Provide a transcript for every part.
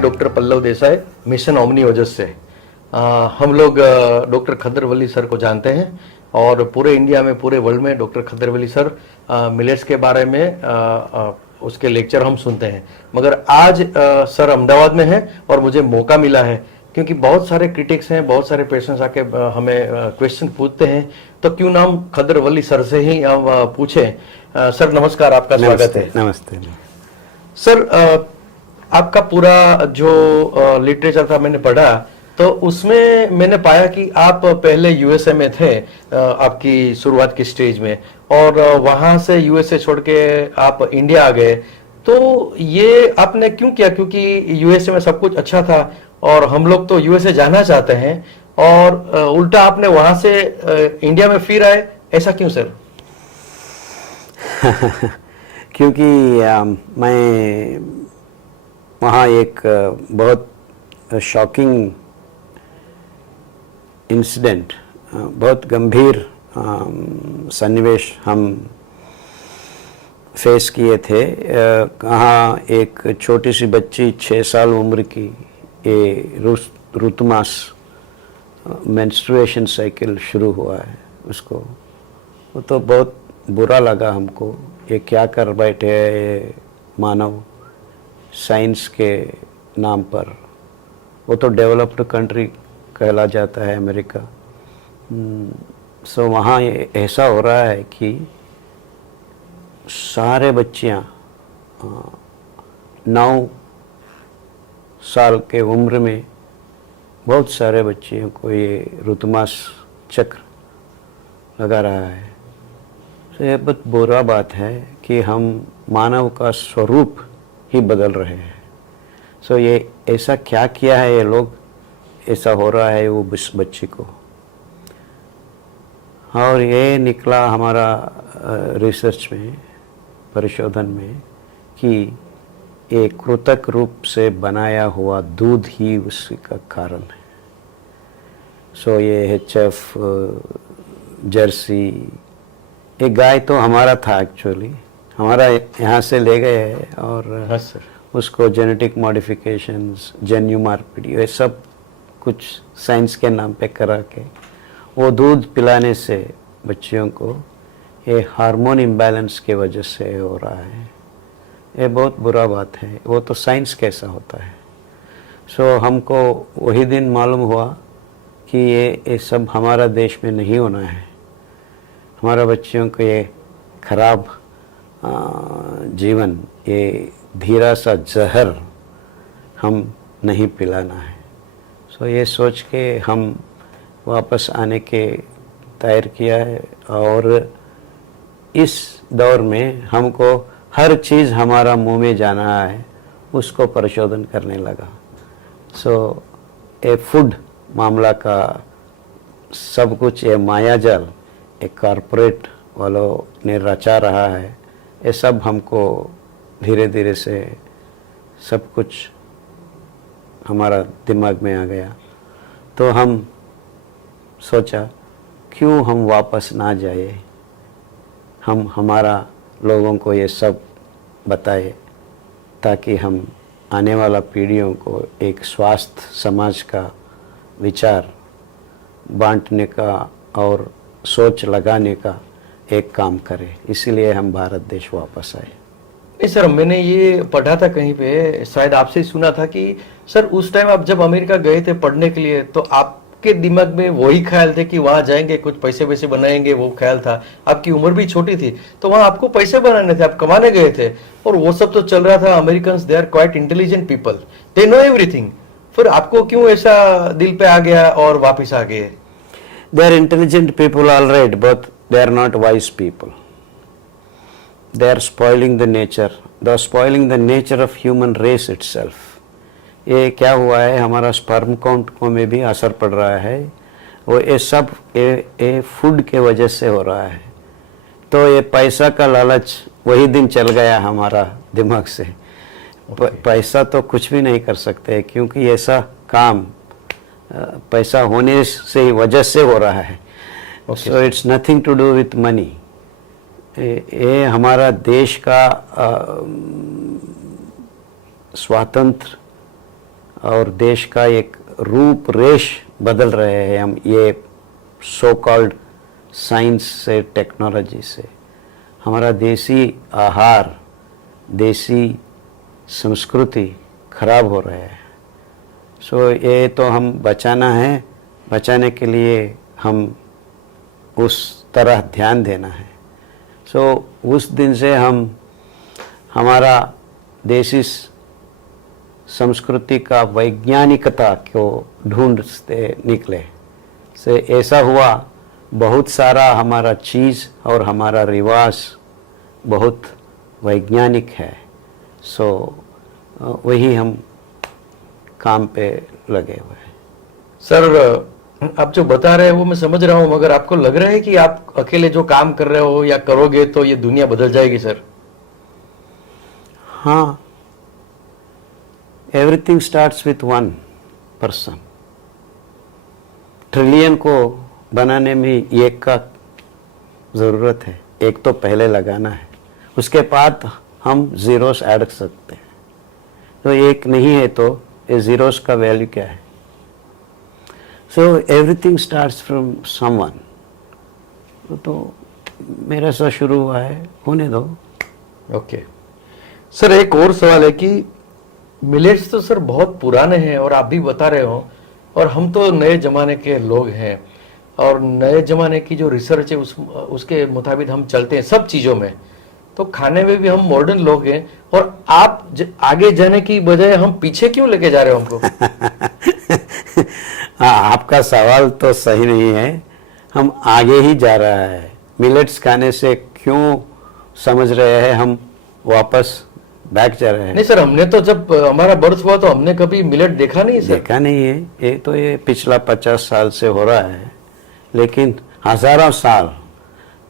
Doctor Pallav Desai, mission Omni Ojas से। हम लोग डॉक्टर खदर वली सर को जानते हैं और पूरे इंडिया में, पूरे वर्ल्ड में डॉक्टर खदर वली सर मिलेट्स के बारे में उसके लेक्चर हम सुनते हैं। मगर आज सर अहमदाबाद में हैं और मुझे मौका मिला है क्योंकि बहुत सारे क्रिटिक्स हैं, बहुत सारे पेशेंट्स आके हमें क्वेश्चन पूछते हैं, तो क्यों नाम खदर वली सर से ही हम पूछें। सर नमस्कार, आपका स्वागत है। नमस्ते सर, आपका पूरा जो लिटरेचर था मैंने पढ़ा, तो उसमें मैंने पाया कि आप पहले यूएसए में थे, आपकी शुरुआत की स्टेज में, और वहां से यूएसए छोड़ के आप इंडिया आ गए। तो ये आपने क्यों किया? क्योंकि यूएसए में सब कुछ अच्छा था और हम लोग तो यूएसए जाना चाहते हैं, और उल्टा आपने वहां से इंडिया में फिर आए, ऐसा क्यों सर? क्योंकि मैं वहाँ एक बहुत शॉकिंग इंसिडेंट, बहुत गंभीर सन्निवेश हम फेस किए थे। कहाँ एक छोटी सी बच्ची 6 साल उम्र की, ये ऋतुमास मेंस्ट्रुएशन साइकिल शुरू हुआ है उसको। वो तो बहुत बुरा लगा हमको, ये क्या कर बैठे हैं ये मानव साइंस के नाम पर। वो तो डेवलप्ड कंट्री कहला जाता है अमेरिका। सो वहाँ ऐसा हो रहा है कि सारे बच्चियाँ 9 साल के उम्र में बहुत सारे बच्चियों को ये ऋतुमास चक्र लगा रहा है। तो ये बहुत बुरा बात है कि हम मानव का स्वरूप ही बदल रहे हैं। सो ये ऐसा क्या किया है ये लोग, ऐसा हो रहा है वो बच्ची को। और ये निकला हमारा रिसर्च में, परिशोधन में, कि एक कृत्रिम रूप से बनाया हुआ दूध ही उसका कारण है। सो ये HF, जर्सी, एक गाय तो हमारा था एक्चुअली, हमारा यहाँ से ले गए हैं और हाँ सर, उसको जेनेटिक मॉडिफिकेशंस, जेन्युमार्पिडी, ये सब कुछ साइंस के नाम पे करा के वो दूध पिलाने से बच्चियों को ये हार्मोन इम्बैलेंस के वजह से हो रहा है। ये बहुत बुरा बात है। वो तो साइंस कैसा होता है। सो हमको वही दिन मालूम हुआ कि ये सब हमारा देश में नहीं होना है। हमारा बच्चियों को ये खराब जीवन, ये धीरा सा जहर हम नहीं पिलाना है। सो ये सोच के हम वापस आने के तैयार किया है। और इस दौर में हमको हर चीज़ हमारा मुंह में जाना है, उसको परिशोधन करने लगा। सो ये फूड मामला का सब कुछ, ये मायाजाल एक कॉरपोरेट वालों ने रचा रहा है, ये सब हमको धीरे धीरे से सब कुछ हमारा दिमाग में आ गया। तो हम सोचा क्यों हम वापस ना जाए, हम हमारा लोगों को ये सब बताए ताकि हम आने वाला पीढ़ियों को एक स्वस्थ समाज का विचार बांटने का और सोच लगाने का एक काम करें। इसीलिए हम भारत देश वापस आए। नहीं सर, मैंने ये पढ़ा था कहीं पे, शायद आपसे ही सुना था कि सर उस टाइम आप जब अमेरिका गए थे पढ़ने के लिए, तो आपके दिमाग में वही ख्याल थे कि वहां जाएंगे, कुछ पैसे वैसे बनाएंगे, वो ख्याल था। आपकी उम्र भी छोटी थी, तो वहां आपको पैसे बनाने थे, आप कमाने गए थे, और वो सब तो चल रहा था। American they are quite intelligent people, they know everything. फिर आपको क्यों ऐसा दिल पे आ गया और वापिस आ गए? They are intelligent people all right, but they are not wise people. They are spoiling the nature. They are spoiling the nature of human race itself. ये क्या हुआ है, हमारा स्पर्म काउंट को में भी असर पड़ रहा है। वो ये सब ये फूड के वजह से हो रहा है। तो ये पैसा का लालच वही दिन चल गया हमारा दिमाग से। पैसा तो कुछ भी नहीं कर सकते, क्योंकि ऐसा काम पैसा होने से ही वजह से हो रहा है। So it's nothing to do with money. ये हमारा देश का स्वातंत्र और देश का एक रूप रेश बदल रहे हैं हम ये सो कॉल्ड साइंस से, टेक्नोलॉजी से। हमारा देसी आहार, देसी संस्कृति खराब हो रहा है। सो ये तो हम बचाना है, बचाने के लिए हम उस तरह ध्यान देना है। सो उस दिन से हम हमारा देसी संस्कृति का वैज्ञानिकता को ढूंढते निकले। से ऐसा हुआ, बहुत सारा हमारा चीज़ और हमारा रिवाज बहुत वैज्ञानिक है। सो वही हम काम पे लगे हुए हैं। सर, आप जो बता रहे हैं वो मैं समझ रहा हूँ, मगर आपको लग रहा है कि आप अकेले जो काम कर रहे हो या करोगे तो ये दुनिया बदल जाएगी सर? हाँ, everything starts with one person. Trillion को बनाने में एक का ज़रूरत है, एक तो पहले लगाना है, उसके बाद हम ज़ीरोस ऐड कर सकते हैं। तो एक नहीं है तो ये ज़ीरोस का वैल्यू क्या है? So everything starts from someone. तो मेरा सा शुरू हुआ है, होने दो। ओके सर, एक और सवाल है कि मिलेट्स तो सर बहुत पुराने हैं और आप भी बता रहे हो, और हम तो नए जमाने के लोग हैं, और नए जमाने की जो रिसर्च है उसके मुताबिक हम चलते हैं सब चीज़ों में। तो खाने में भी हम मॉडर्न लोग हैं, और आप आगे जाने की बजाय हम पीछे क्यों लेके जा रहे हो हमको? हाँ, आपका सवाल तो सही नहीं है, हम आगे ही जा रहा है। मिलेट्स खाने से क्यों समझ रहे हैं हम वापस बैक जा रहे हैं? नहीं सर, हमने तो जब हमारा बर्थ हुआ तो हमने कभी मिलेट देखा नहीं सर। देखा नहीं है, ये पिछला 50 साल से हो रहा है, लेकिन हजारों साल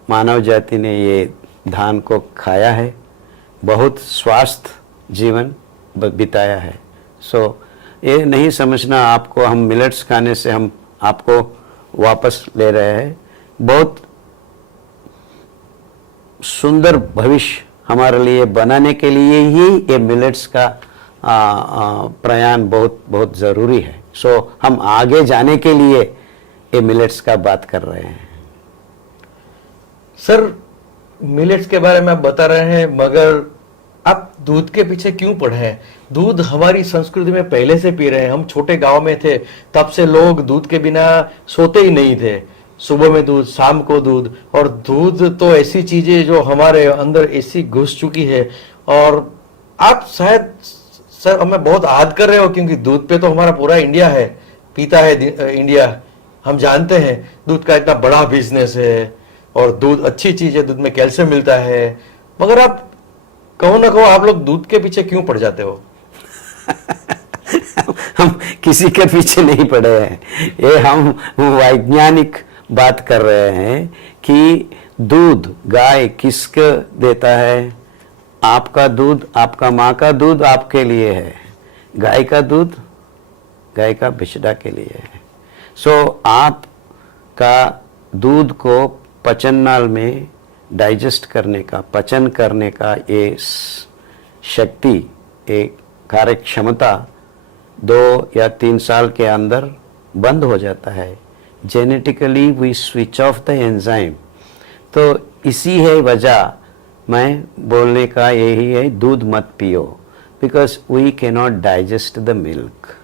मानव जाति ने ये धान को खाया है, बहुत स्वस्थ जीवन बिताया है। सो ये नहीं समझना आपको हम मिलेट्स खाने से हम आपको वापस ले रहे हैं। बहुत सुंदर भविष्य हमारे लिए बनाने के लिए ही ये मिलेट्स का प्रयाण बहुत बहुत ज़रूरी है। सो हम आगे जाने के लिए ये मिलेट्स का बात कर रहे हैं। सर, मिलेट्स के बारे में आप बता रहे हैं, मगर आप दूध के पीछे क्यों पड़े हैं? दूध हमारी संस्कृति में पहले से पी रहे हैं। हम छोटे गांव में थे तब से लोग दूध के बिना सोते ही नहीं थे। सुबह में दूध, शाम को दूध, और दूध तो ऐसी चीज है जो हमारे अंदर ऐसी घुस चुकी है। और आप शायद सर हमें बहुत याद कर रहे हो, क्योंकि दूध पे तो हमारा पूरा इंडिया है, पीता है इंडिया। हम जानते हैं दूध का इतना बड़ा बिजनेस है, और दूध अच्छी चीज है, दूध में कैल्शियम मिलता है, मगर आप कहो ना कहो आप लोग दूध के पीछे क्यों पड़ जाते हो? हम किसी के पीछे नहीं पड़े हैं, ये हम वैज्ञानिक बात कर रहे हैं कि दूध गाय किसको देता है? आपका दूध, आपका माँ का दूध आपके लिए है, गाय का दूध गाय का बछड़ा के लिए है। सो आपका दूध को पचन नाल में डाइजेस्ट करने का, पचन करने का ये शक्ति, एक कार्य क्षमता 2 या 3 साल के अंदर बंद हो जाता है। Genetically we switch off the enzyme. तो इसी है वजह मैं बोलने का यही है, दूध मत पियो, because we can not digest the milk.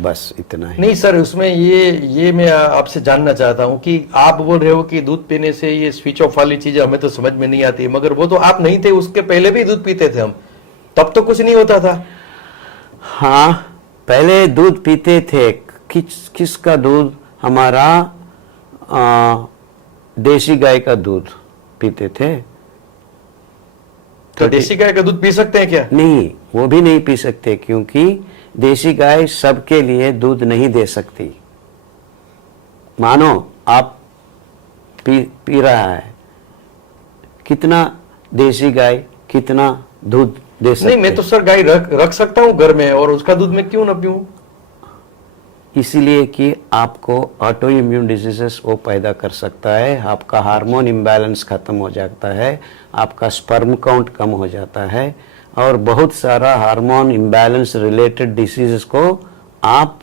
बस इतना ही। नहीं सर, उसमें ये मैं आपसे जानना चाहता हूँ कि आप बोल रहे हो कि दूध पीने से ये स्विच ऑफ वाली चीजें हमें तो समझ में नहीं आती, मगर वो तो आप नहीं थे, उसके पहले भी दूध पीते थे हम, तब तो कुछ नहीं होता था। हाँ, पहले दूध पीते थे। किसका दूध? हमारा देसी गाय का दूध पीते थे। तो देसी गाय का दूध पी सकते हैं क्या? नहीं, वो भी नहीं पी सकते, क्योंकि देसी गाय सबके लिए दूध नहीं दे सकती। मानो आप पी रहा है, कितना देसी गाय कितना दूध दे सकते? नहीं, मैं तो सर गाय रख सकता हूँ घर में, और उसका दूध मैं क्यों ना पीऊं? इसीलिए कि आपको ऑटो इम्यून डिजीजेस वो पैदा कर सकता है, आपका हार्मोन इम्बैलेंस खत्म हो जाता है, आपका स्पर्म काउंट कम हो जाता है, और बहुत सारा हार्मोन इम्बैलेंस रिलेटेड डिसीजेस को आप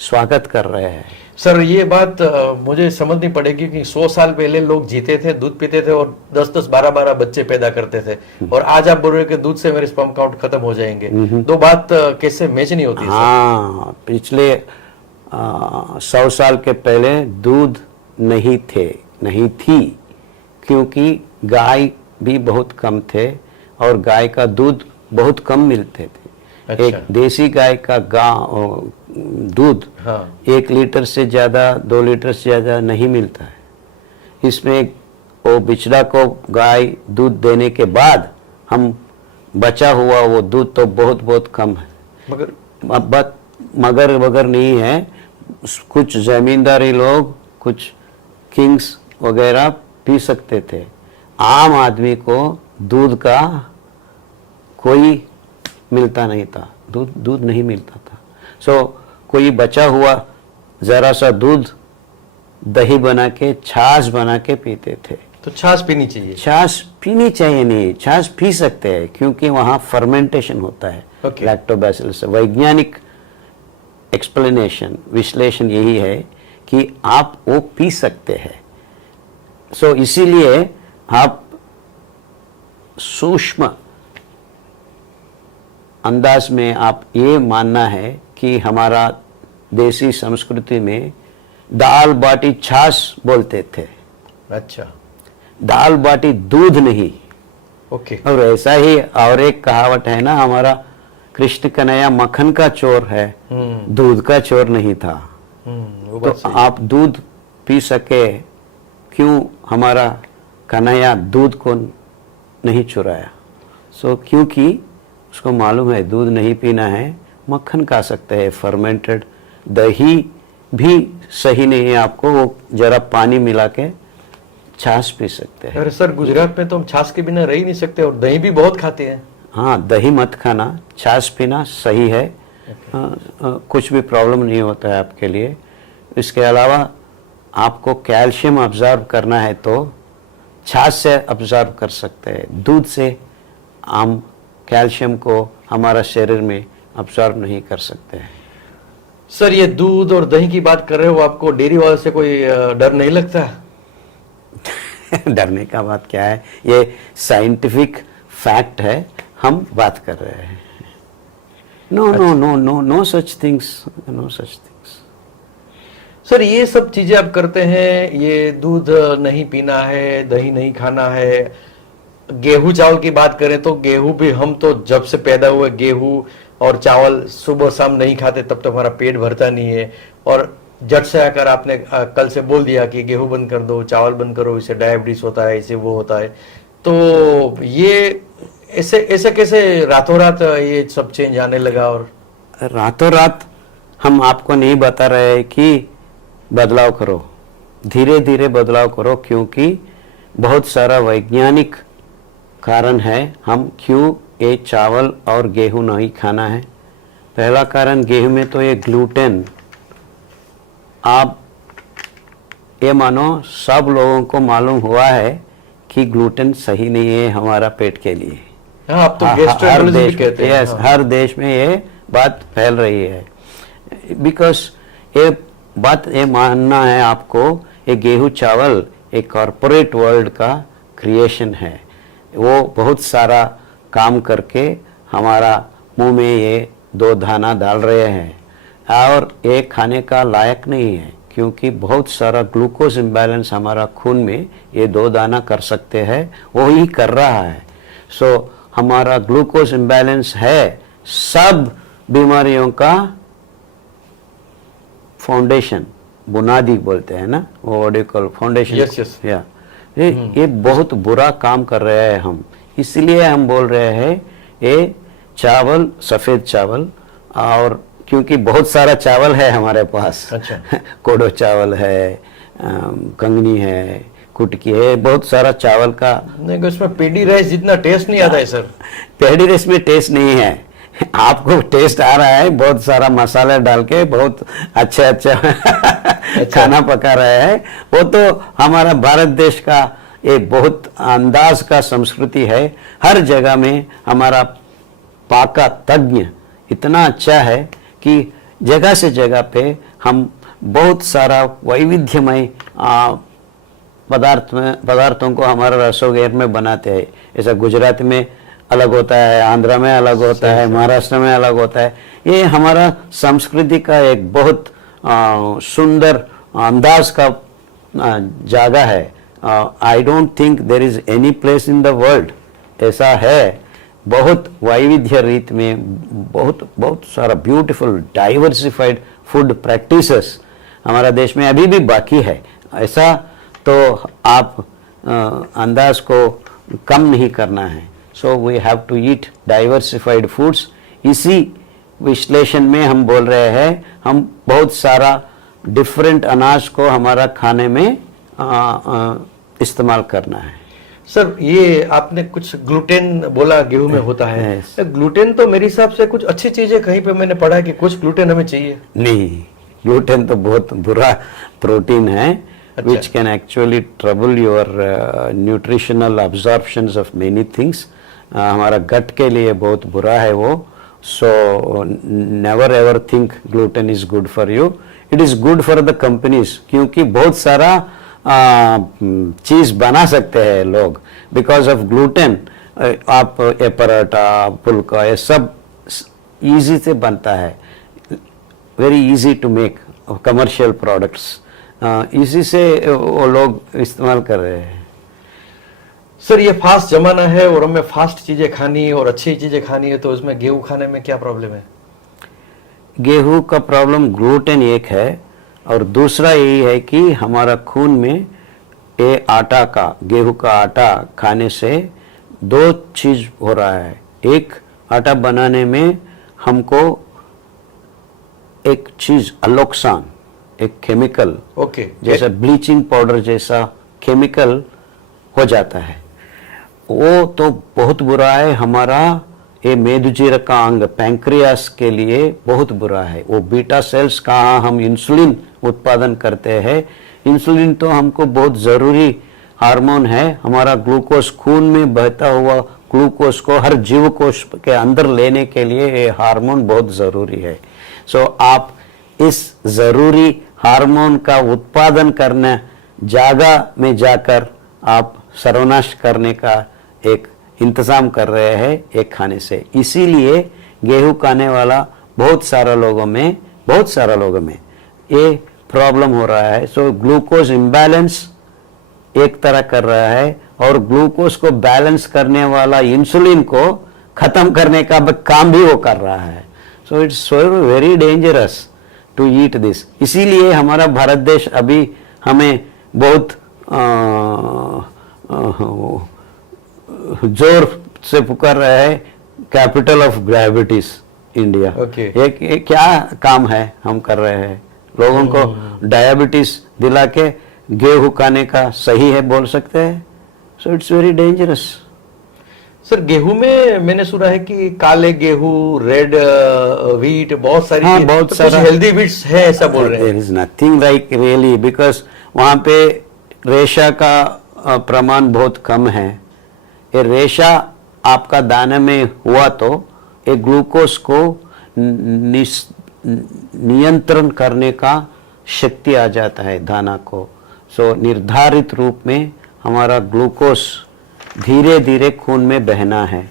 स्वागत कर रहे हैं। सर ये बात मुझे समझनी पड़ेगी कि 100 साल पहले लोग जीते थे, दूध पीते थे और 10-10, 12-12 बच्चे पैदा करते थे, और आज आप बोल रहे हो कि दूध से मेरे स्पर्म काउंट खत्म हो जाएंगे। दो बात कैसे मैच नहीं होती है? हाँ, पिछले 100 साल के पहले दूध नहीं थी, क्योंकि गाय भी बहुत कम थे और गाय का दूध बहुत कम मिलते थे। अच्छा। एक देसी गाय का दूध हाँ। 1 लीटर से ज़्यादा, 2 लीटर से ज़्यादा नहीं मिलता है। इसमें वो बिचड़ा को गाय दूध देने के बाद हम बचा हुआ वो दूध तो बहुत बहुत कम है। मगर नहीं है। कुछ जमींदारी लोग, कुछ किंग्स वगैरह पी सकते थे। आम आदमी को दूध का कोई मिलता नहीं था, दूध नहीं मिलता था। सो कोई बचा हुआ जरा सा दूध दही बना के, छाछ बना के पीते थे। तो छाछ पीनी चाहिए? छाछ पीनी चाहिए नहीं, छाछ पी सकते हैं क्योंकि वहाँ फर्मेंटेशन होता है लैक्टोबैसिलस। वैज्ञानिक एक्सप्लेनेशन, विश्लेषण यही है कि आप वो पी सकते हैं। सो इसीलिए आप सूक्ष्म अंदाज में आप ये मानना है कि हमारा देसी संस्कृति में दाल बाटी छाछ बोलते थे। अच्छा। दाल बाटी दूध नहीं। ओके। और ऐसा ही और एक कहावत है ना, हमारा कृष्ण कन्हैया मक्खन का चोर है, दूध का चोर नहीं था। वो तो बात सही। आप दूध पी सके, क्यों हमारा कन्हैया दूध को नहीं चुराया? क्योंकि उसको मालूम है दूध नहीं पीना है, मक्खन खा सकते हैं, फर्मेंटेड दही भी सही नहीं है आपको, वो जरा पानी मिला के छाछ पी सकते हैं। अरे सर, गुजरात में तो हम छाछ के बिना रह ही नहीं सकते और दही भी बहुत खाते हैं। हाँ, दही मत खाना, छाछ पीना सही है। कुछ भी प्रॉब्लम नहीं होता है आपके लिए। इसके अलावा आपको कैल्शियम ऑब्जर्व करना है तो छाछ से ऑब्जर्व कर सकते हैं। दूध से हम कैल्शियम को हमारा शरीर में ऑब्जर्व नहीं कर सकते हैं। सर ये दूध और दही की बात कर रहे हो, आपको डेयरी वाले से कोई डर नहीं लगता? डरने का बात क्या है, ये साइंटिफिक फैक्ट है, हम बात कर रहे हैं। No such things. सर ये सब चीजें आप करते हैं, ये दूध नहीं पीना है, दही नहीं खाना है, गेहूं चावल की बात करें तो गेहूं भी हम तो जब से पैदा हुए गेहूं और चावल सुबह शाम नहीं खाते तब तो हमारा पेट भरता नहीं है, और जट से आकर आपने कल से बोल दिया कि गेहूं बंद कर दो, चावल बंद करो, इससे डायबिटीज होता है, इससे वो होता है। तो ये ऐसे कैसे रातों रात ये सब चेंज आने लगा? और रातों रात हम आपको नहीं बता रहे हैं कि बदलाव करो, धीरे धीरे बदलाव करो, क्योंकि बहुत सारा वैज्ञानिक कारण है हम क्यों ये चावल और गेहूं नहीं खाना है। पहला कारण, गेहूं में तो ये ग्लूटेन, आप ये मानो सब लोगों को मालूम हुआ है कि ग्लूटेन सही नहीं है हमारा पेट के लिए। हाँ, अब तो गैस्ट्रोएंटरोलॉजी भी कहते हैं। हाँ। हर देश में ये बात फैल रही है, बिकॉज ये बात ये मानना है आपको, ये गेहूं चावल एक कॉरपोरेट वर्ल्ड का क्रिएशन है। वो बहुत सारा काम करके हमारा मुंह में ये 2 दाना डाल रहे हैं और ये खाने का लायक नहीं है, क्योंकि बहुत सारा ग्लूकोज इम्बैलेंस हमारा खून में ये 2 दाना कर सकते हैं, वो ही कर रहा है। हमारा ग्लूकोज इम्बैलेंस है सब बीमारियों का फाउंडेशन, बुनियादी बोलते हैं ना, वो फाउंडेशन। यस। या ये बहुत बुरा काम कर रहे हैं हम, इसलिए हम बोल रहे हैं ये चावल, सफ़ेद चावल, और क्योंकि बहुत सारा चावल है हमारे पास। अच्छा। कोडो चावल है, कंगनी है, कुटकी है, बहुत सारा चावल का। नहीं, उसमें पेडी राइस जितना टेस्ट नहीं आता है सर। पेडी राइस में टेस्ट नहीं है, आपको टेस्ट आ रहा है, बहुत सारा मसाला डाल के बहुत अच्छा खाना पका रहे हैं। वो तो हमारा भारत देश का एक बहुत अंदाज का संस्कृति है। हर जगह में हमारा पाका तज्ञ इतना अच्छा है कि जगह से जगह पे हम बहुत सारा वैविध्यमय पदार्थों को हमारा रसोगैर में बनाते हैं। ऐसा गुजरात में अलग होता है, आंध्रा में अलग होता है, महाराष्ट्र में अलग होता है। ये हमारा संस्कृति का एक बहुत सुंदर अंदाज का जगह है। I don't think there is any place in the world ऐसा है। बहुत वैविध्य रीत में बहुत सारा ब्यूटीफुल डाइवर्सिफाइड फूड प्रैक्टिसेस हमारा देश में अभी भी बाकी है। ऐसा तो आप अंदाज को कम नहीं करना है। So we have to eat diversified foods. इसी विश्लेषण में हम बोल रहे हैं हम बहुत सारा डिफरेंट अनाज को हमारा खाने में इस्तेमाल करना है। सर ये आपने कुछ ग्लूटेन बोला गेहूं में होता है। ग्लूटेन तो मेरे हिसाब से कुछ अच्छी चीज है, कहीं पे मैंने पढ़ा है कि कुछ ग्लूटेन हमें चाहिए। नहीं, ग्लूटेन तो बहुत बुरा प्रोटीन है। अच्छा। which can actually trouble your nutritional absorptions of many things. हमारा गट के लिए बहुत बुरा है वो। so never ever think gluten is good for you. It is good for the companies क्योंकि बहुत सारा चीज बना सकते हैं लोग बिकॉज ऑफ ग्लूटेन। आप ये पराठा फुल्का ये सब इजी से बनता है, very easy to make commercial products. इसी से वो लोग इस्तेमाल कर रहे हैं। सर ये फास्ट जमाना है और हमें फास्ट चीजें खानी है और अच्छी चीजें खानी है, तो इसमें गेहूं खाने में क्या प्रॉब्लम है? गेहूं का प्रॉब्लम ग्लूटेन एक है और दूसरा यही है कि हमारा खून में ये आटा का गेहूं का आटा खाने से दो चीज हो रहा है। एक, आटा बनाने में हमको एक चीज अलोक्सान, एक केमिकल ओके जैसा ब्लीचिंग पाउडर जैसा केमिकल हो जाता है। वो तो बहुत बुरा है। हमारा ये मेदुजीरा का अंग पैंक्रियास के लिए बहुत बुरा है। वो बीटा सेल्स कहाँ हम इंसुलिन उत्पादन करते हैं। इंसुलिन तो हमको बहुत जरूरी हार्मोन है। हमारा ग्लूकोज खून में बहता हुआ ग्लूकोज को हर जीव कोश के अंदर लेने के लिए ये हार्मोन बहुत जरूरी है। सो आप इस जरूरी हार्मोन का उत्पादन करने जगह में जाकर आप सर्वनाश करने का एक इंतजाम कर रहे हैं एक खाने से। इसीलिए गेहूं खाने वाला बहुत सारा लोगों में ये प्रॉब्लम हो रहा है। सो ग्लूकोज इम्बैलेंस एक तरह कर रहा है और ग्लूकोज को बैलेंस करने वाला इंसुलिन को खत्म करने का काम भी वो कर रहा है। So it's so very dangerous to eat this. इसीलिए हमारा भारत देश अभी हमें बहुत जोर से पुकार रहा है कैपिटल ऑफ डायबिटीज इंडिया। ये क्या काम है हम कर रहे हैं? लोगों को डायबिटीज दिला के गेहूं खाने का सही है बोल सकते हैं। So it's very dangerous. Sir गेहूं में मैंने सुना है कि काले गेहूं, रेड व्हीट, बहुत सारी बहुत सारा हेल्दी व्हीट्स है ऐसा बोल रहे हैं। There is nothing like really because वहां पे रेशा का प्रमाण बहुत कम है। ये रेशा आपका दाने में हुआ तो ये ग्लूकोज को नियंत्रण करने का शक्ति आ जाता है दाना को। सो निर्धारित रूप में हमारा ग्लूकोज धीरे धीरे खून में बहना है।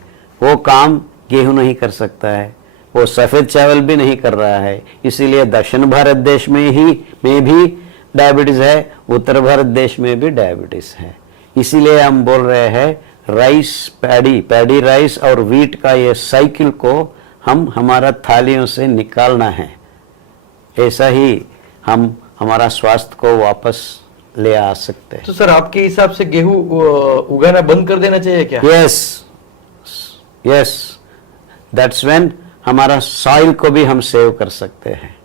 वो काम गेहूं नहीं कर सकता है, वो सफेद चावल भी नहीं कर रहा है। इसीलिए दक्षिण भारत देश में भी डायबिटीज है, उत्तर भारत देश में भी डायबिटीज है। इसीलिए हम बोल रहे हैं राइस, पैडी राइस और व्हीट का ये साइकिल को हम हमारा थालियों से निकालना है। ऐसा ही हम हमारा स्वास्थ्य को वापस ले आ सकते हैं। तो सर आपके हिसाब से गेहूं उगाना बंद कर देना चाहिए क्या? यस, दैट्स व्हेन हमारा सॉइल को भी हम सेव कर सकते हैं।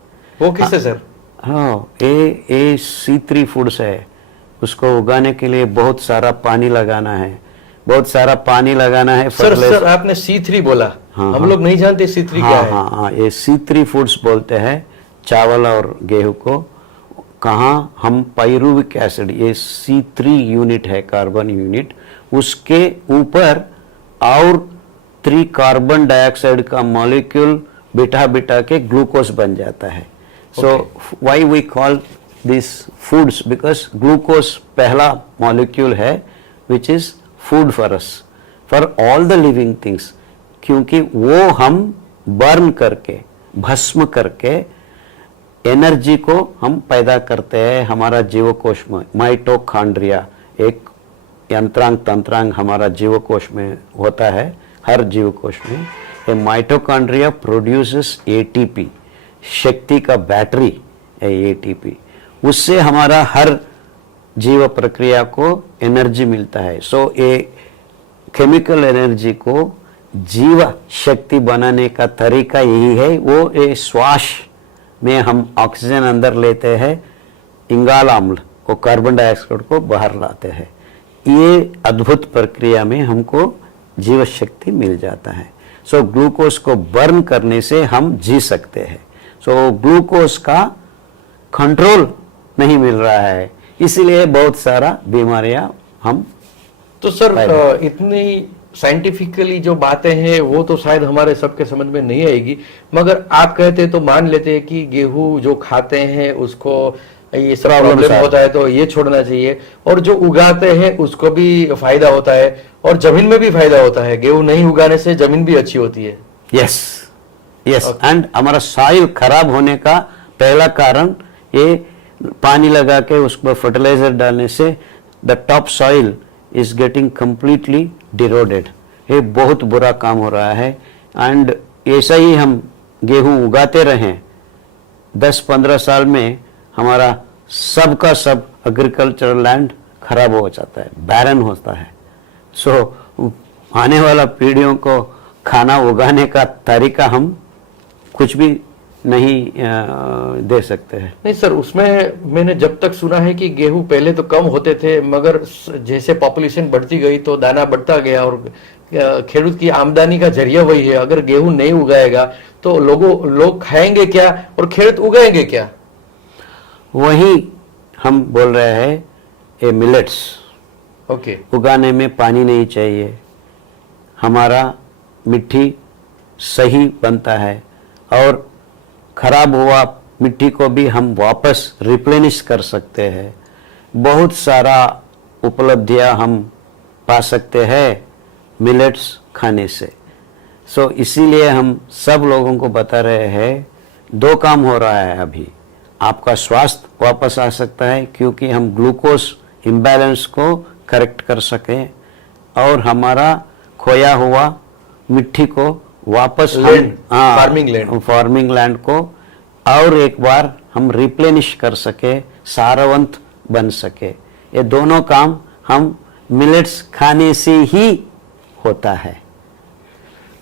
वो कैसे सर? हाँ, ये C3 फूड्स है। उसको उगाने के लिए बहुत सारा पानी लगाना है, बहुत सारा पानी लगाना है। सर आपने C3 बोला। हाँ, हम लोग नहीं जानते C3 क्या है। हाँ, ये C3 फूड्स बोलते हैं चावल और गेहूं को। कहाँ हम पाइरुविक एसिड, ये C3 यूनिट है, कार्बन यूनिट, उसके ऊपर और 3 कार्बन डाइऑक्साइड का मॉलिक्यूल बिठा बिठा के ग्लूकोज बन जाता है. So why we call this foods, because glucose पहला मॉलिक्यूल है which is food for us, for all the living things, क्योंकि वो हम बर्न करके, भस्म करके एनर्जी को हम पैदा करते हैं हमारा जीवकोश में. माइटोकॉन्ड्रिया एक यंत्रांग तंत्रांग हमारा जीवकोश में होता है, हर जीवकोश में. ए माइटोकॉन्ड्रिया प्रोड्यूसेस एटीपी, शक्ति का बैटरी है एटीपी. उससे हमारा हर जीव प्रक्रिया को एनर्जी मिलता है. सो ए केमिकल एनर्जी को जीव शक्ति बनाने का तरीका यही है. वो ए श्वास में हम ऑक्सीजन अंदर लेते हैं, इंगाल अम्ल को, कार्बन डाइऑक्साइड को बाहर लाते हैं. ये अद्भुत प्रक्रिया में हमको जीव शक्ति मिल जाता है. सो ग्लूकोज को बर्न करने से हम जी सकते हैं. सो ग्लूकोज का कंट्रोल नहीं मिल रहा है, इसीलिए बहुत सारा बीमारियां हम. तो सर इतनी साइंटिफिकली जो बातें हैं वो तो शायद हमारे सबके समझ में नहीं आएगी, मगर आप कहते तो मान लेते हैं कि गेहूं जो खाते हैं उसको ये सब प्रॉब्लम होता है तो ये छोड़ना चाहिए, और जो उगाते हैं उसको भी फायदा होता है, और जमीन में भी फायदा होता है. गेहूं नहीं उगाने से जमीन भी अच्छी होती है. Yes yes. एंड हमारा सॉइल खराब होने का पहला कारण ये पानी लगा के उसमें फर्टिलाइजर डालने से the top soil is getting completely eroded. ये बहुत बुरा काम हो रहा है. एंड ऐसा ही हम गेहूं उगाते रहें 10-15 साल में हमारा सब का सब एग्रीकल्चरल लैंड खराब हो जाता है, बैरन होता है. सो आने वाला पीढ़ियों को खाना उगाने का तरीका हम कुछ भी नहीं दे सकते हैं. नहीं सर, उसमें मैंने जब तक सुना है कि गेहूं पहले तो कम होते थे, मगर जैसे पॉपुलेशन बढ़ती गई तो दाना बढ़ता गया, और खेडूत की आमदनी का जरिया वही है. अगर गेहूं नहीं उगाएगा तो लोग खाएंगे क्या और खेत उगाएंगे क्या? वही हम बोल रहे हैं ये मिलेट्स. ओके. उगाने में पानी नहीं चाहिए, हमारा मिट्टी सही बनता है, और खराब हुआ मिट्टी को भी हम वापस रिप्लेनिश कर सकते हैं. बहुत सारा उपलब्धियां हम पा सकते हैं मिलेट्स खाने से. सो इसीलिए हम सब लोगों को बता रहे हैं 2 काम हो रहा है अभी. आपका स्वास्थ्य वापस आ सकता है क्योंकि हम ग्लूकोज इम्बैलेंस को करेक्ट कर सकें, और हमारा खोया हुआ मिट्टी को वापस फार्मिंग लैंड को और एक बार हम रिप्लेनिश कर सके, सारवंत बन सके. ये दोनों काम हम मिलेट्स खाने से ही होता है.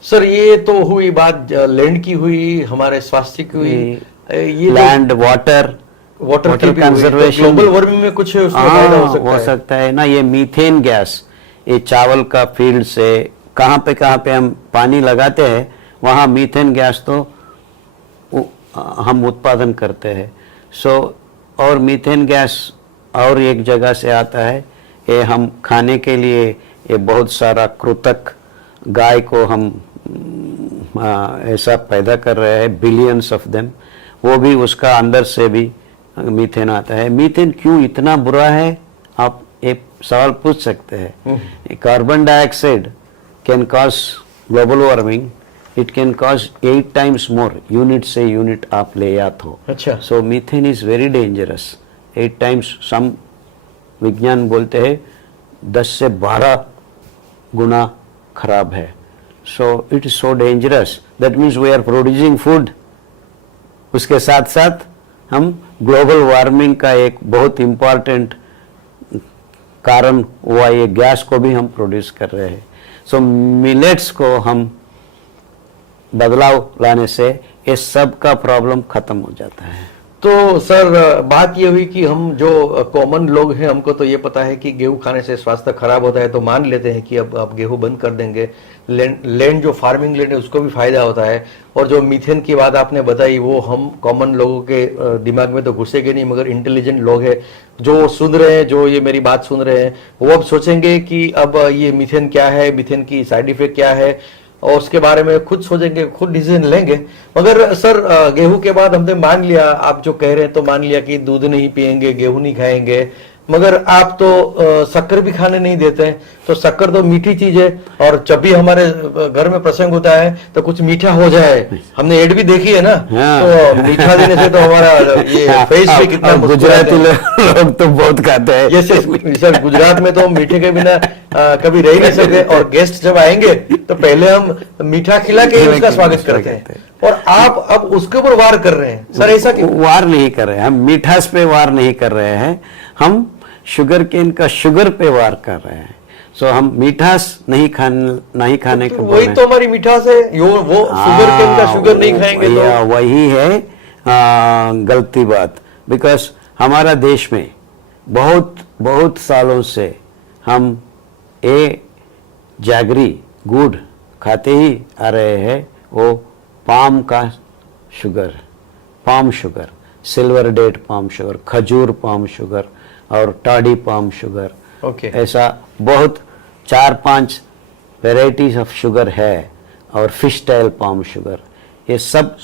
सर ये तो हुई बात लैंड की, हुई हमारे स्वास्थ्य की हुई, ये land water conservation. Global warming में कुछ उसमें फायदा हो सकता है ना. ये मीथेन गैस, ये चावल का फील्ड से कहाँ पे हम पानी लगाते हैं वहाँ मीथेन गैस तो हम उत्पादन करते हैं. सो और मीथेन गैस और एक जगह से आता है. ये हम खाने के लिए ये बहुत सारा कृतक गाय को हम ऐसा पैदा कर रहे हैं, बिलियंस ऑफ देम. वो भी उसका अंदर से भी मीथेन आता है. मीथेन क्यों इतना बुरा है, आप एक सवाल पूछ सकते हैं. Carbon dioxide can cause global warming. It can cause 8 times more. Unit से यूनिट आप ले या तो. अच्छा. So methane is very dangerous. 8 times, some विज्ञान बोलते हैं 10 से 12 गुना खराब है. So it is so dangerous. That means we are producing food, उसके साथ साथ हम ग्लोबल वार्मिंग का एक बहुत इंपॉर्टेंट कारण हुआ ये गैस को भी हम प्रोड्यूस कर रहे हैं. सो मिलेट्स को हम बदलाव लाने से ये सब का प्रॉब्लम खत्म हो जाता है. तो सर बात ये हुई कि हम जो कॉमन लोग हैं हमको तो ये पता है कि गेहूं खाने से स्वास्थ्य खराब होता है, तो मान लेते हैं कि अब आप गेहूं बंद कर देंगे. लैंड जो फार्मिंग लैंड है उसको भी फायदा होता है. और जो मीथेन की बात आपने बताई वो हम कॉमन लोगों के दिमाग में तो घुसेगे नहीं, मगर इंटेलिजेंट लोग हैं जो सुन रहे हैं, जो ये मेरी बात सुन रहे हैं, वो अब सोचेंगे कि अब ये मीथेन क्या है, मीथेन की साइड इफेक्ट क्या है, और उसके बारे में खुद सोचेंगे, खुद डिसीजन लेंगे। मगर सर गेहूं के बाद हमने मान लिया, आप जो कह रहे हैं तो मान लिया कि दूध नहीं पियेंगे, गेहूं नहीं खाएंगे, मगर आप तो शक्कर भी खाने नहीं देते हैं। तो शक्कर तो मीठी चीज है, और जब भी हमारे घर में प्रसंग होता है तो कुछ मीठा हो जाए, हमने एड भी देखी है ना। हाँ। तो मीठा देने से तो हमारा ये फेस भी कितना अब गुजराती लोग तो बहुत खाते हैं। ये सर गुजरात में तो मीठे के बिना कभी रह ही नहीं सकते, और गेस्ट जब आएंगे तो पहले हम मीठा खिला के ही उसका स्वागत करते हैं। और आप अब उसके ऊपर वार कर रहे हैं सर, ऐसा क्यों? वार नहीं कर रहे हैं हम, मिठास पे वार नहीं कर रहे हैं हम, शुगर केन का शुगर पे वार कर रहे हैं। सो हम मिठास नहीं खाने तो को वही तो हमारी मिठास है, वो शुगर केन का शुगर नहीं खाएंगे तो वही है गलती बात। बिकॉज हमारा देश में बहुत बहुत सालों से हम जैगरी गुड़ खाते ही आ रहे हैं। वो पाम का sugar, palm sugar, silver date palm sugar, खजूर पाम शुगर और टाडी पाम शुगर, ओके ऐसा बहुत 4-5 वेराइटीज ऑफ शुगर है। और फिश टेल पाम शुगर, ये सब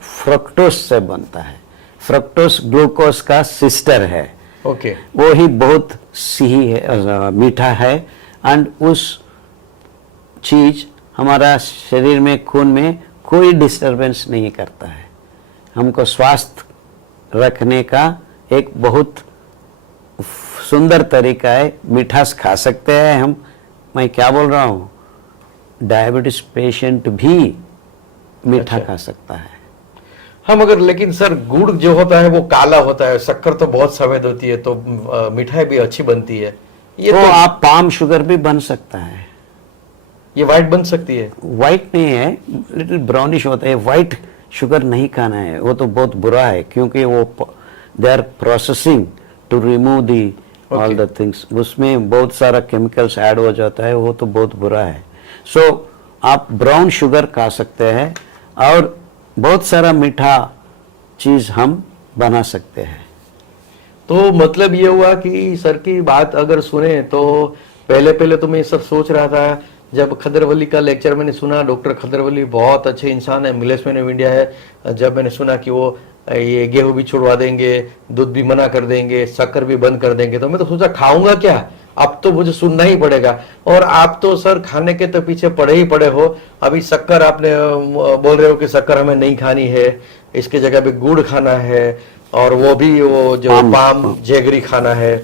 फ्रक्टोस से बनता है। फ्रक्टोस ग्लूकोज का सिस्टर है, ओके वो ही बहुत सिही है, मीठा है। एंड उस चीज हमारा शरीर में, खून में कोई डिस्टरबेंस नहीं करता है। हमको स्वास्थ्य रखने का एक बहुत सुंदर तरीका है। मिठास खा सकते हैं हम, मैं क्या बोल रहा हूँ, डायबिटीज पेशेंट भी मीठा खा सकता है। हाँ, मगर लेकिन सर गुड़ जो होता है वो काला होता है, शक्कर तो बहुत सफेद होती है, तो मिठाई भी अच्छी बनती है। ये तो आप पाम शुगर भी बन सकता है, ये व्हाइट बन सकती है। व्हाइट नहीं है, लिटिल ब्राउनिश होता है। व्हाइट शुगर नहीं खाना है, वो तो बहुत बुरा है, क्योंकि वो they are processing to remove the all the things, उसमें बहुत सारा केमिकल्स ऐड हो जाता है, वो तो बहुत बुरा है। सो आप ब्राउन शुगर खा सकते हैं और बहुत सारा मीठा चीज हम बना सकते हैं। तो मतलब ये हुआ कि सर की बात अगर सुने तो पहले तो मैं सब सोच रहा था, जब खदरवली का लेक्चर मैंने सुना, डॉक्टर खदरवली बहुत अच्छे इंसान है, मिलेट्समैन ऑफ इंडिया है। जब मैंने सुना कि वो ये गेहूं भी छुड़वा देंगे, दूध भी मना कर देंगे, शक्कर भी बंद कर देंगे, तो मैं तो सोचा खाऊंगा क्या, अब तो मुझे सुनना ही पड़ेगा। और आप तो सर खाने के तो पीछे पड़े ही पड़े हो। अभी शक्कर आपने बोल रहे हो कि शक्कर हमें नहीं खानी है, इसके जगह पे गुड़ खाना है, और वो भी वो जो पाम जैगरी खाना है।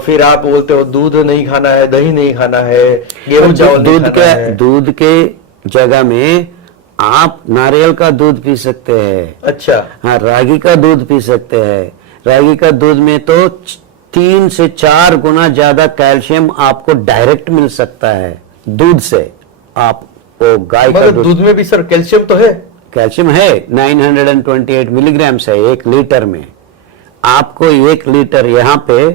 फिर आप बोलते हो दूध नहीं खाना है, दही नहीं खाना है, गेहूं चावल नहीं खाना है। दूध के जगह में आप नारियल का दूध पी सकते हैं। अच्छा, हाँ, रागी का दूध पी सकते हैं। रागी का दूध में तो 3 से 4 गुना ज्यादा कैल्शियम आपको डायरेक्ट मिल सकता है दूध से। आप वो गाय का दूध में भी सर कैल्शियम तो है? कैल्शियम है, 928 मिलीग्राम है 1 लीटर में। आपको 1 लीटर यहाँ पे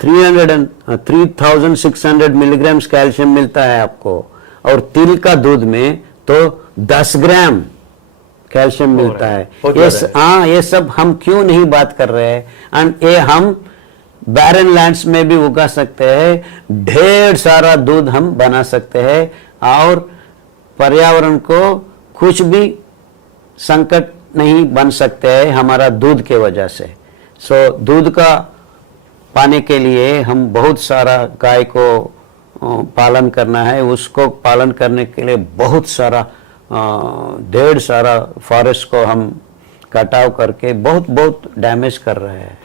3600 मिलीग्राम कैल्शियम मिलता है आपको, और तिल का दूध में तो 10 ग्राम कैल्शियम मिलता है। ये सब हम क्यों नहीं बात कर रहे हैं? एंड ये हम बैरन लैंड्स में भी उगा सकते हैं, ढेर सारा दूध हम बना सकते हैं, और पर्यावरण को कुछ भी संकट नहीं बन सकते हैं हमारा दूध के वजह से। सो दूध का पाने के लिए हम बहुत सारा गाय को पालन करना है, उसको पालन करने के लिए बहुत सारा ढेर सारा फॉरेस्ट को हम कटाव करके बहुत डैमेज कर रहे हैं।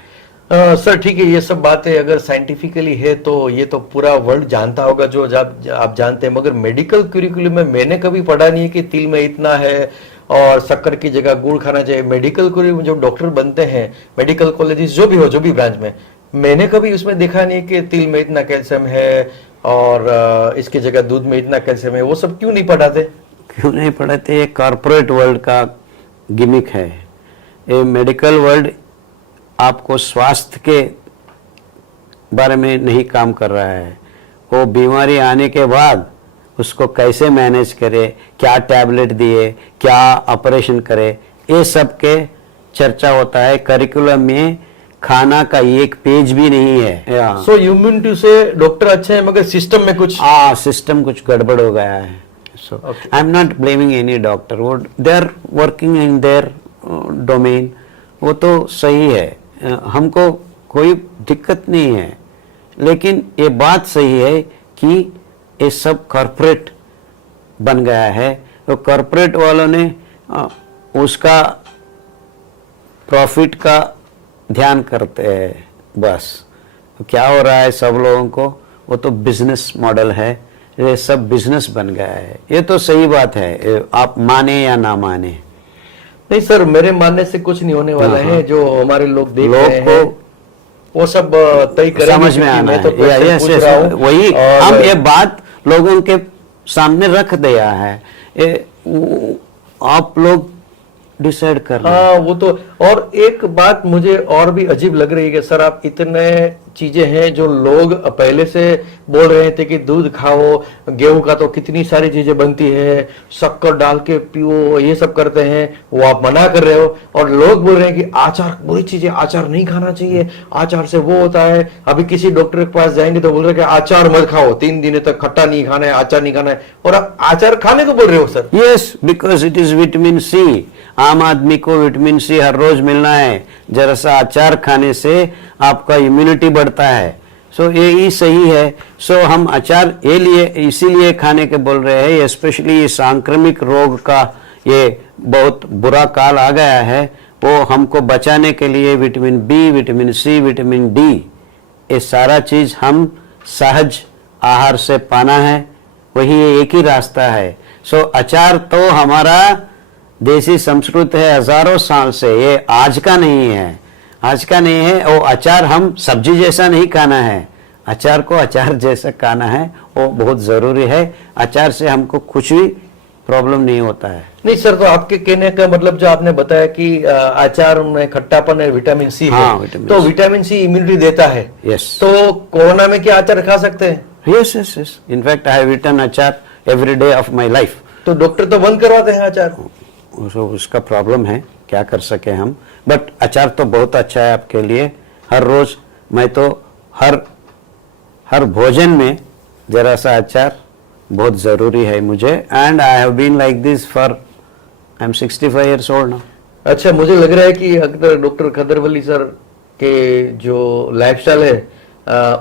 सर ठीक है, ये सब बातें अगर साइंटिफिकली है तो ये तो पूरा वर्ल्ड जानता होगा, जो आप जानते हैं। मगर मेडिकल क्यूरिकुलम में मैंने कभी पढ़ा नहीं है कि तिल में इतना है और शक्कर की जगह गुड़ खाना चाहिए। मेडिकल क्यूरिकुलम जो डॉक्टर बनते हैं, मेडिकल कॉलेजेस जो भी ब्रांच में, मैंने कभी उसमें देखा नहीं कि तिल में इतना कैल्शियम है और इसकी जगह दूध में इतना कैल्शियम है। वो सब क्यों नहीं पढ़ाते? क्यों नहीं पढ़ाते? ये कॉर्पोरेट वर्ल्ड का गिमिक है। ये मेडिकल वर्ल्ड आपको स्वास्थ्य के बारे में नहीं काम कर रहा है। वो बीमारी आने के बाद उसको कैसे मैनेज करे, क्या टैबलेट दिए, क्या ऑपरेशन करे, ये सब के चर्चा होता है। करिकुलम में खाना का एक पेज भी नहीं है। सो इम्यूनिटी से डॉक्टर अच्छे हैं मगर सिस्टम में कुछ सिस्टम कुछ गड़बड़ हो गया है। So I am not blaming any doctor, वो they are working in their domain, वो तो सही है, हमको कोई दिक्कत नहीं है। लेकिन ये बात सही है कि ये सब कॉर्पोरेट बन गया है, तो कॉर्पोरेट वालों ने उसका प्रॉफिट का ध्यान करते हैं बस। तो क्या हो रहा है सब लोगों को, वो तो बिजनेस मॉडल है, ये सब बिजनेस बन गया है। ये तो सही बात है, आप माने या ना माने। नहीं सर, मेरे मानने से कुछ नहीं होने वाला है, जो हमारे लोग देख रहे लोग हैं वो सब तय करेंगे। समझ में आना मैं तो है, क्वेश्चन पूछ रहा हूं वही और हम ये बात लोगों के सामने रख दिया है, आप लोग डिसाइड कर रहे हैं। हाँ वो तो। और एक बात मुझे और भी अजीब लग रही है कि सर आप इतने चीजें हैं जो लोग पहले से बोल रहे थे कि दूध खाओ, गेहूं का तो कितनी सारी चीजें बनती है, शक्कर डाल के पियो, ये सब करते हैं, वो आप मना कर रहे हो। और लोग बोल रहे हैं कि आचार बुरी चीज है, आचार नहीं खाना चाहिए, आचार से वो होता है। अभी किसी डॉक्टर के पास जाएंगे तो बोल रहे हैं कि आचार मत खाओ, 3 दिन तक खट्टा नहीं खाना है, आचार नहीं खाना है, और आप आचार खाने को बोल रहे हो sir. Yes, because it is vitamin C. आम आदमी को विटामिन सी हर रोज मिलना है, जरा सा अचार खाने से आपका इम्यूनिटी बढ़ता है। सो ये ही सही है। सो हम अचार ये लिए इसीलिए खाने के बोल रहे हैं, स्पेशली ये सांक्रमिक रोग का ये बहुत बुरा काल आ गया है, वो हमको बचाने के लिए vitamin B, vitamin C, vitamin D, ये सारा चीज हम सहज आहार से पाना है, वही एक ही रास्ता है। सो अचार तो हमारा देसी संस्कृत है हजारों साल से, ये आज का नहीं है, आज का नहीं है। वो अचार हम सब्जी जैसा नहीं खाना है, अचार को अचार जैसा खाना है, वो बहुत जरूरी है। अचार से हमको कुछ भी प्रॉब्लम नहीं होता है। नहीं सर, तो आपके कहने का मतलब जो आपने बताया कि अचार में खट्टापन है, विटामिन सी हाँ, है, तो विटामिन सी इम्यूनिटी देता है। यस। तो कोरोना में क्या अचार खा सकते हैं? Yes yes yes, in fact I have eaten achar every day of my life. तो डॉक्टर तो बंद करवाते हैं अचार। उसका प्रॉब्लम है, क्या कर सके हम, बट अचार तो बहुत अच्छा है आपके लिए। हर रोज मैं तो हर भोजन में जरा सा अचार बहुत जरूरी है मुझे। And I have been like this for, I am 65 years old now. अच्छा, मुझे लग रहा है कि अगर डॉक्टर खदरवली सर के जो लाइफस्टाइल है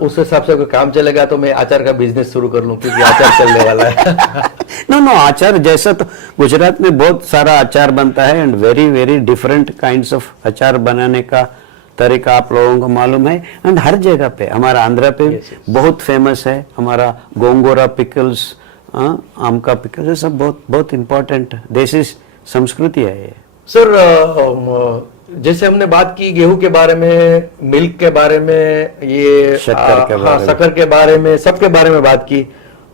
उस हिसाब से अगर काम चलेगा तो मैं अचार का बिजनेस शुरू कर लूं, क्योंकि अचार चलने वाला है। नो अचार जैसा तो गुजरात में बहुत सारा अचार बनता है, and very very different kinds of अचार बनाने का तरीका आप लोगों को मालूम है। एंड हर जगह पे, हमारा आंध्रा पे बहुत फेमस है, हमारा गोंगोरा पिकल्स, आम का पिकल्स, ये सब बहुत बहुत इम्पोर्टेंट देसी संस्कृति है ये। सर जैसे हमने बात की गेहूं के बारे में, मिल्क के बारे में, ये शक्कर के बारे में, सबके बारे में बात की।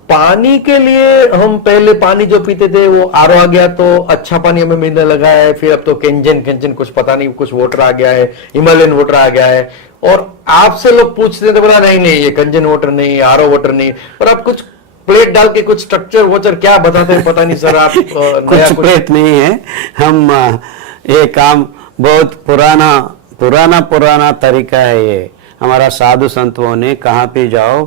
पानी के लिए हम पहले पानी जो पीते थे वो आरओ आ गया तो अच्छा पानी हमें मिलने लगा है, फिर अब तो केंजन कुछ पता नहीं कुछ वाटर आ गया है, हिमालयन वाटर आ गया है। और आपसे लोग पूछते थे तो बोला नहीं ये कंजन वाटर नहीं, आरओ वाटर नहीं, और आप कुछ प्लेट डाल के कुछ स्ट्रक्चर वोचर क्या बताते हैं पता नहीं सर। आप कुछ प्लेट नहीं है, हम ये काम बहुत पुराना तरीका है ये। हमारा साधु संतों ने कहाँ पे जाओ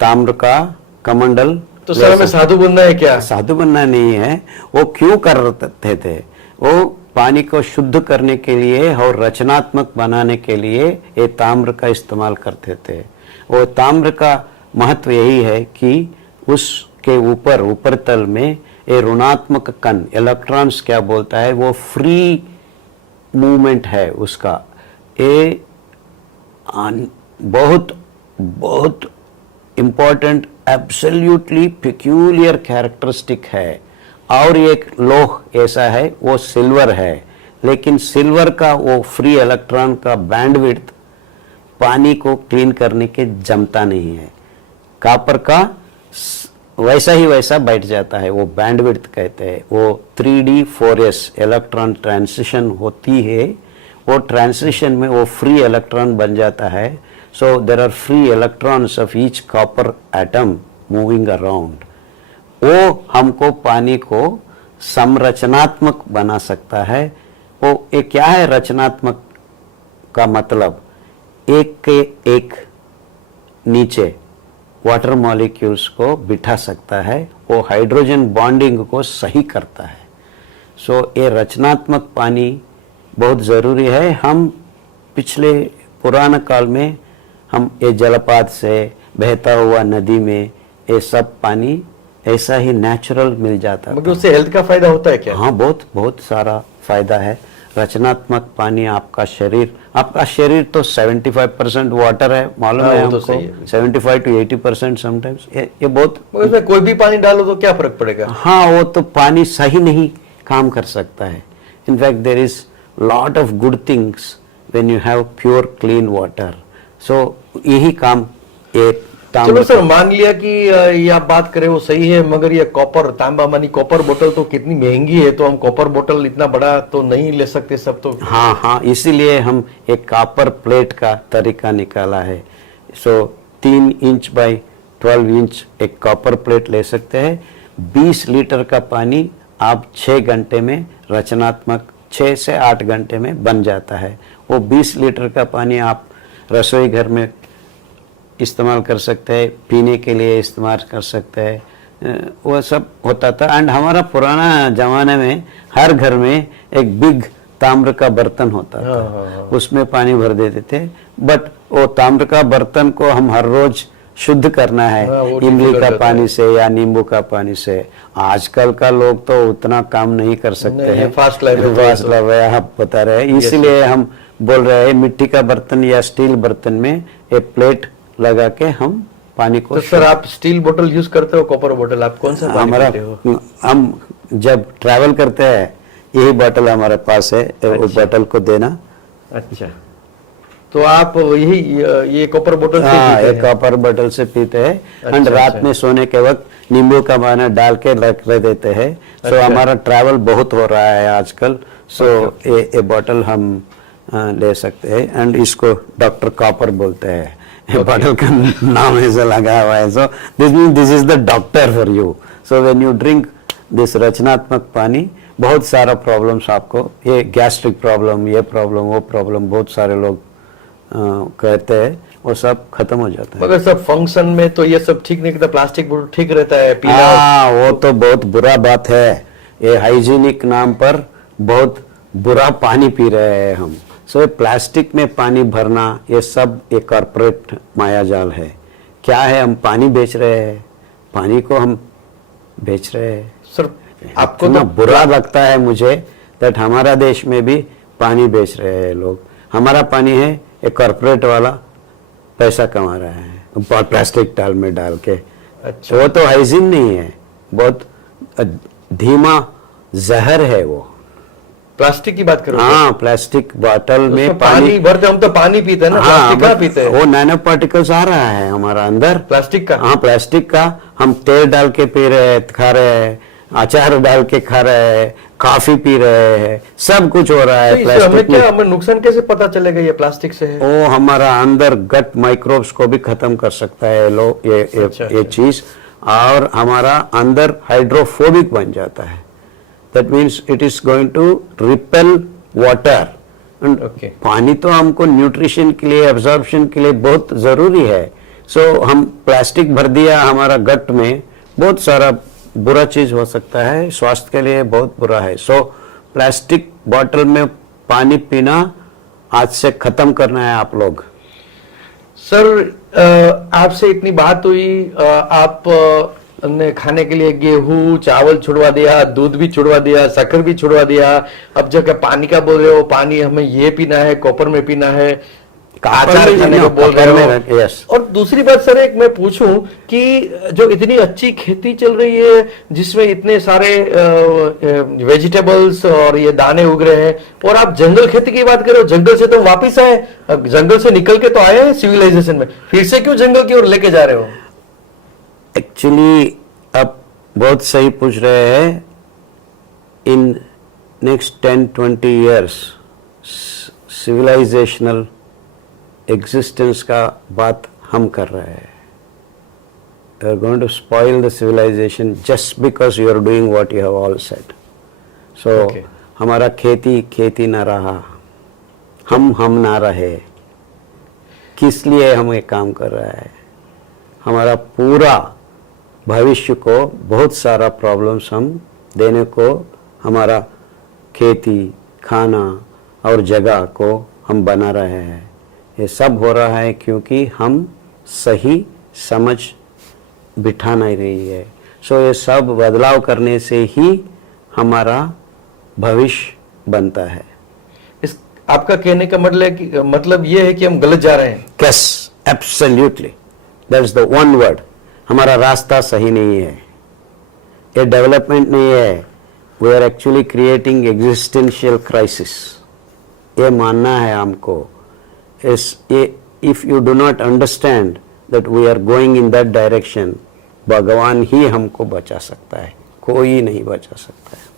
ताम्र का कमंडल। तो सर हमें साधु बनना है क्या? साधु बनना नहीं है, वो क्यों करते थे, वो पानी को शुद्ध करने के लिए और रचनात्मक बनाने के लिए ये ताम्र का इस्तेमाल करते थे। वो ताम्र का महत्व यही है कि उसके ऊपर तल में ये ऋणात्मक कण, इलेक्ट्रॉन्स क्या बोलता है, वो फ्री मूवमेंट है उसका। ये बहुत इम्पोर्टेंट, एब्सोल्युटली पेक्यूलियर कैरेक्टरिस्टिक है। और एक लोह ऐसा है, वो सिल्वर है, लेकिन सिल्वर का वो फ्री इलेक्ट्रॉन का बैंडविड्थ पानी को क्लीन करने के जमता नहीं है। कॉपर का वैसा ही वैसा बैठ जाता है, वो बैंडविड्थ कहते हैं। वो 3D 4S इलेक्ट्रॉन ट्रांसिशन होती है, वो ट्रांसिशन में वो फ्री इलेक्ट्रॉन बन जाता है। So there are free electrons of each copper atom moving around. वो हमको पानी को संरचनात्मक बना सकता है। वो ये क्या है रचनात्मक का मतलब, एक के एक नीचे वाटर मॉलिक्यूल्स को बिठा सकता है, वो हाइड्रोजन बॉन्डिंग को सही करता है। सो ये रचनात्मक पानी बहुत ज़रूरी है। हम पिछले पुराने काल में हम ये जलपात से बहता हुआ नदी में ये सब पानी ऐसा ही नेचुरल मिल जाता मगर था। उससे हेल्थ का फायदा होता है क्या? हाँ, बहुत बहुत सारा फायदा है। रचनात्मक पानी आपका शरीर तो 75% वाटर है, मालूम हाँ, है वो तो हमको। सही है। 75 to 80% समटाइम्स ये बहुत। मगर इसमें कोई भी पानी डालो तो क्या फर्क पड़ेगा? हाँ, वो तो पानी सही नहीं काम कर सकता है। In fact there is lot of good things when you have pure clean water. So यही काम ये चलो सर, मान लिया कि ये आप बात करें वो सही है, मगर ये कॉपर तांबा मानी कॉपर बोतल तो कितनी महंगी है, तो हम कॉपर बोतल इतना बड़ा तो नहीं ले सकते सब तो। हाँ हाँ, इसीलिए हम एक कॉपर प्लेट का तरीका निकाला है। सो 3 इंच बाई 12 इंच एक कॉपर प्लेट ले सकते हैं। 20 लीटर का पानी आप 6 घंटे में रचनात्मक 6 से 8 घंटे में बन जाता है। वो 20 लीटर का पानी आप रसोई घर में इस्तेमाल कर सकते हैं, पीने के लिए इस्तेमाल कर सकते हैं, वो सब होता था। एंड हमारा पुराना जमाने में हर घर में एक बिग ताम्र का बर्तन होता था, उसमें पानी भर देते थे। बट वो ताम्र का बर्तन को हम हर रोज शुद्ध करना है इमली का पानी से या नींबू का पानी से। आजकल का लोग तो उतना काम नहीं कर सकते हैं, फास्ट लाइफ है, आप बता रहे हैं। इसलिए हम बोल रहे हैं मिट्टी का बर्तन या स्टील बर्तन में एक प्लेट लगा के हम पानी को। तो सर, आप स्टील बोतल यूज करते हो, कॉपर बोतल, आप कौन सा पानी पीते हो? हम जब ट्रैवल करते हैं यही बोतल हमारे पास है, वो बोतल को देना। अच्छा, तो आप यही ये कॉपर बोतल से हाँ, पीते एक हैं? कॉपर बोतल से पीते हैं। अच्छा, एंड रात अच्छा। में सोने के वक्त नींबू का पानी डाल के रख देते हैं। सो अच्छा। हमारा ट्रैवल बहुत हो रहा है आजकल। सो ये बोतल हम ले सकते हैं। एंड इसको डॉक्टर कॉपर बोलते हैं। बॉटल का नाम ऐसा लगा हुआ है। So this mean this is the doctor for you. So when you drink this रचनात्मक पानी, बहुत सारा प्रॉब्लम्स आपको, ये गैस्ट्रिक प्रॉब्लम, ये प्रॉब्लम, वो प्रॉब्लम, बहुत सारे लोग कहते हैं, वो सब खत्म हो जाता है। मगर सब फंक्शन में तो ये सब ठीक नहीं रहता, प्लास्टिक बोतल ठीक रहता है पीना। हाँ, वो तो बहुत बुरा बात है। ये हाइजीनिक नाम पर बहुत बुरा पानी पी रहे हैं हम। सो प्लास्टिक में पानी भरना, ये सब एक कॉर्पोरेट मायाजाल है। क्या है, हम पानी बेच रहे हैं, पानी को हम बेच रहे हैं। सर, आपको इतना तो बुरा लगता है मुझे दैट हमारा देश में भी पानी बेच रहे हैं लोग। हमारा पानी है, एक कॉर्पोरेट वाला पैसा कमा रहा है प्लास्टिक टाल में डाल के। अच्छा। वो तो हाइजीन नहीं है, बहुत धीमा जहर है वो। प्लास्टिक की बात करो। हाँ, प्लास्टिक बोतल में पानी भरते, हम तो पानी पीते हैं ना, प्लास्टिक कहाँ पीते हैं? वो नैनो पार्टिकल्स आ रहा है हमारा अंदर, प्लास्टिक का। हाँ, प्लास्टिक का। हम तेल डाल के पी रहे हैं, खा रहे हैं, अचार डाल के खा रहे हैं, कॉफी पी रहे हैं, सब कुछ हो रहा तो है इससे हमें प्लास्टिक क्या, में। हमें नुकसान कैसे पता चलेगा ये प्लास्टिक से है? वो हमारा अंदर गट माइक्रोब्स को भी खत्म कर सकता है ये चीज, और हमारा अंदर हाइड्रोफोबिक बन जाता है। That means it is going to repel water. पानी तो हमको न्यूट्रिशन के लिए, एब्जॉर्प्शन के लिए बहुत जरूरी है। सो हम प्लास्टिक भर दिया हमारा गट में, बहुत सारा बुरा चीज हो सकता है, स्वास्थ्य के लिए बहुत बुरा है। सो प्लास्टिक बोतल में पानी पीना आज से खत्म करना है आप लोग। सर, आपसे इतनी बात हुई, आप ने खाने के लिए गेहूं चावल छुड़वा दिया, दूध भी छुड़वा दिया, शक्कर भी छुड़वा दिया। अब जगह पानी का बोल रहे हो, पानी हमें ये पीना है, कॉपर में पीना है, आचार खाने को बोल रहे हो। यस। और दूसरी बात सर, एक मैं पूछूं कि जो इतनी अच्छी खेती चल रही है, जिसमें इतने सारे वेजिटेबल्स और ये दाने उग रहे हैं, और आप जंगल खेती की बात करो, जंगल से तो वापिस आए, जंगल से निकल के तो आए हैं सिविलाइजेशन में, फिर से क्यों जंगल की ओर लेके जा रहे हो? एक्चुअली आप बहुत सही पूछ रहे हैं। In next 10-20 years civilisational existence का बात हम कर रहे हैं। You are going to spoil the civilization just because you are doing what you have all said. So हमारा खेती ना रहा, हम ना रहे। किस लिए हम ये काम कर रहा है। हमारा पूरा भविष्य को बहुत सारा प्रॉब्लम्स हम देने को, हमारा खेती, खाना और जगह को हम बना रहे हैं। ये सब हो रहा है क्योंकि हम सही समझ बिठा नहीं रही है। सो ये सब बदलाव करने से ही हमारा भविष्य बनता है। इस आपका कहने का मतलब ये है कि हम गलत जा रहे हैं। Yes, absolutely, that is the one word. हमारा रास्ता सही नहीं है, ये डेवलपमेंट नहीं है। We are actually creating existential crisis. ये मानना है हमको। If you do not understand that we are going in that direction, भगवान ही हमको बचा सकता है, कोई नहीं बचा सकता है।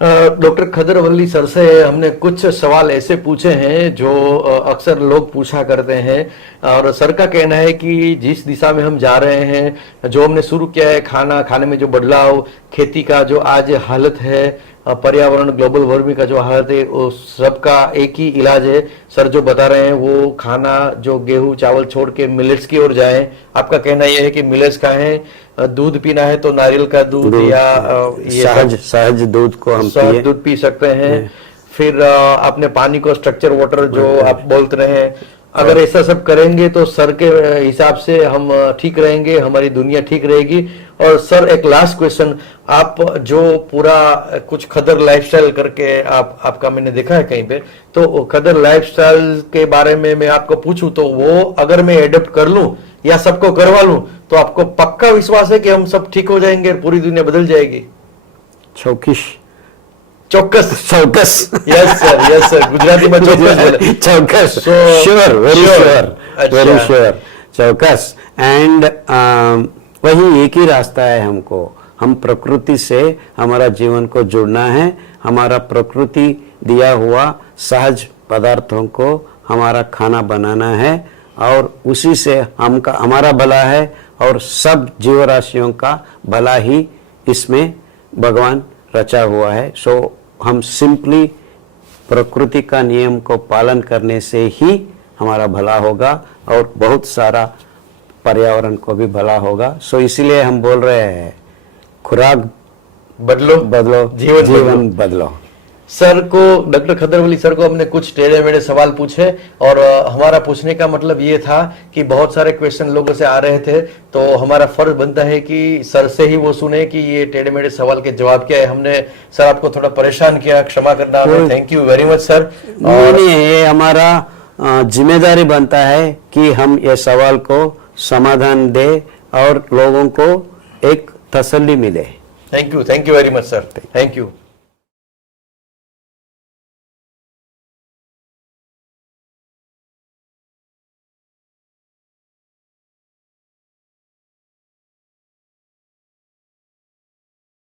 डॉक्टर खदरवल्ली सर से हमने कुछ सवाल ऐसे पूछे हैं जो अक्सर लोग पूछा करते हैं, और सर का कहना है कि जिस दिशा में हम जा रहे हैं, जो हमने शुरू किया है, खाने में जो बदलाव, खेती का जो आज हालत है, पर्यावरण, ग्लोबल वार्मिंग का जो हालत है, वो सबका एक ही इलाज है। सर जो बता रहे हैं वो खाना, जो गेहूं चावल छोड़ के मिलेट्स की ओर जाएं। आपका कहना यह है कि मिलेट्स खाएं, दूध पीना है तो नारियल का दूध या ये सहज दूध को हम सहज दूध पी सकते हैं। फिर आपने पानी को स्ट्रक्चर वाटर जो आप बोलते रहे हैं, अगर ऐसा सब करेंगे तो सर के हिसाब से हम ठीक रहेंगे, हमारी दुनिया ठीक रहेगी। और सर एक लास्ट क्वेश्चन, आप जो पूरा कुछ खदर लाइफस्टाइल करके आपका मैंने देखा है कहीं पे, तो खदर लाइफस्टाइल के बारे में मैं आपको पूछूं तो वो अगर मैं एडप्ट कर लूं या सबको करवा लूं तो आपको पक्का विश्वास है कि हम सब ठीक हो जाएंगे, पूरी दुनिया बदल जाएगी? ચોક્કસ यस सर गुजराती में ચોક્કસ श्योर, वेरी श्योर, ચોક્કસ। एंड वही एक ही रास्ता है हमको। हम प्रकृति से हमारा जीवन को जुड़ना है। हमारा प्रकृति दिया हुआ सहज पदार्थों को हमारा खाना बनाना है, और उसी से हमारा भला है और सब जीवराशियों का भला ही इसमें भगवान रचा हुआ है। सो हम सिंपली प्रकृति का नियम को पालन करने से ही हमारा भला होगा और बहुत सारा पर्यावरण को भी भला होगा। सो इसीलिए हम बोल रहे हैं, खुराक बदलो, जीवन बदलो। सर को, डॉक्टर खदरवल्ली सर को हमने कुछ टेढ़े मेढ़े सवाल पूछे, और हमारा पूछने का मतलब ये था कि बहुत सारे क्वेश्चन लोगों से आ रहे थे, तो हमारा फर्ज बनता है कि सर से ही वो सुने कि ये टेढ़े मेढ़े सवाल के जवाब क्या है। हमने सर आपको थोड़ा परेशान किया, क्षमा करना। Thank you very much sir. और ये हमारा जिम्मेदारी बनता है कि हम ये सवाल को समाधान दे और लोगों को एक तसल्ली मिले। Thank you very much sir, thank you.